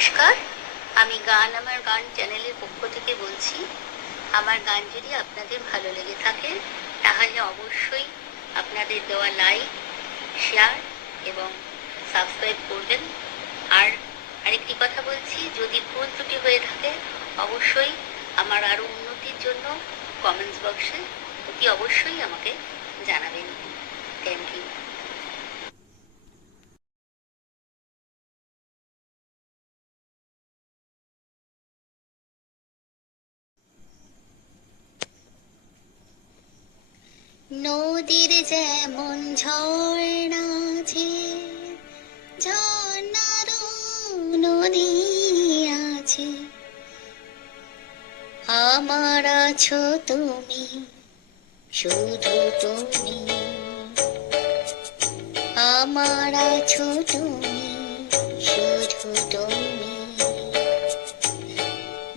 নমস্কার, আমি আমার গান চ্যানেলের পক্ষ থেকে বলছি। আমার গান যদি আপনাদের ভালো লেগে থাকে তাহলে অবশ্যই আপনাদের দেওয়া লাইক, শেয়ার এবং সাবস্ক্রাইব করবেন। আর আরেকটি কথা বলছি, যদি ভুল ত্রুটি হয়ে থাকে অবশ্যই আমার আরও উন্নতির জন্য কমেন্টস বক্সে অতি অবশ্যই আমাকে জানাবেন। Thank you. নদীর যেমন ঝর্ণা আছে, ঝর্ণারও নদী আছে, আমার আছো তুমি, শুধু তুমি, আমার আছো তুমি, শুধু তুমি।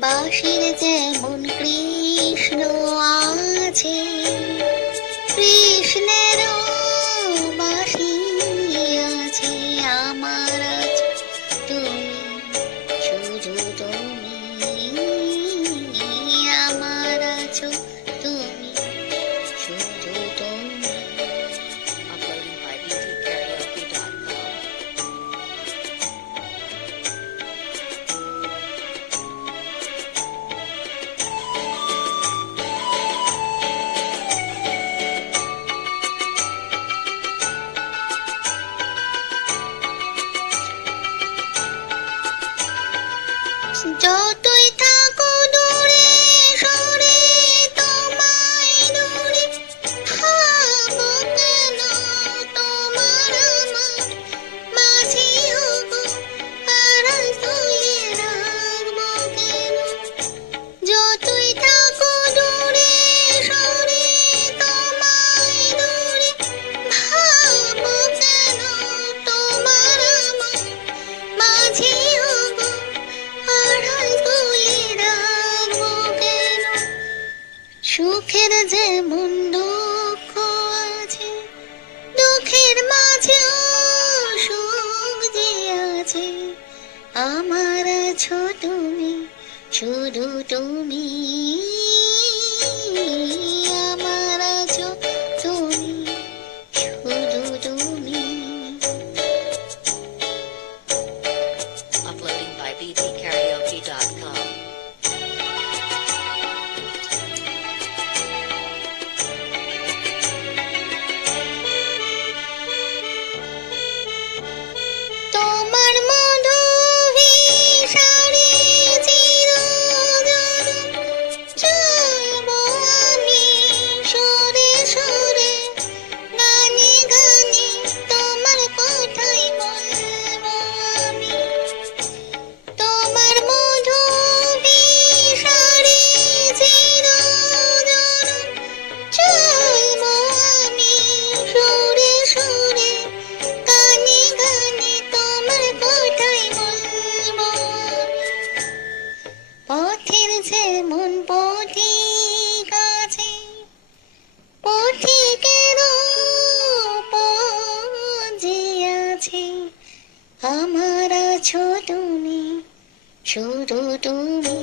বাঁশির যেমন কৃষ্ণ আছে, কৃষ্ণেরও বাঁশি আছে, আমার আছো তুমি, শুধু তুমি, আমার আছো তুমি, শুধু তুমি। Uploading by btkaraoke.com. যতই থাকো দূরে সরে, তোমায় দূরে ভাবো কেন, তোমার আমার মাঝে হবো, আড়াল তুলে রাখবো কেন। যতই থাকো দূরে সরে, তোমায় দূরে ভাবো কেন, তোমার আমার মাঝে হবো, আড়াল তুলে রাখবো কেন। সুখের যেমন দুঃখ আছে, দুঃখের মাঝেও সুখ যে আছে, আমার আছো তুমি, শুধু তুমি, আমার আছো তুমি, শুধু তুমি। Uploading by btkaraoke.com. তোমার মধু ভিসারে চিরজনম চলবো আমি সুরে সুরে, গানে গানে তোমার কথাই বলবো আমি। তোমার মধু ভিসারে চিরজনম চলবো আমি সুরে সুরে, গানে গানে তোমার কথাই বলবো আমি। পথের যেমন পথিক আছে, পথিকেরও পথ যে আছে, আমার আছো তুমি, শুধু তুমি।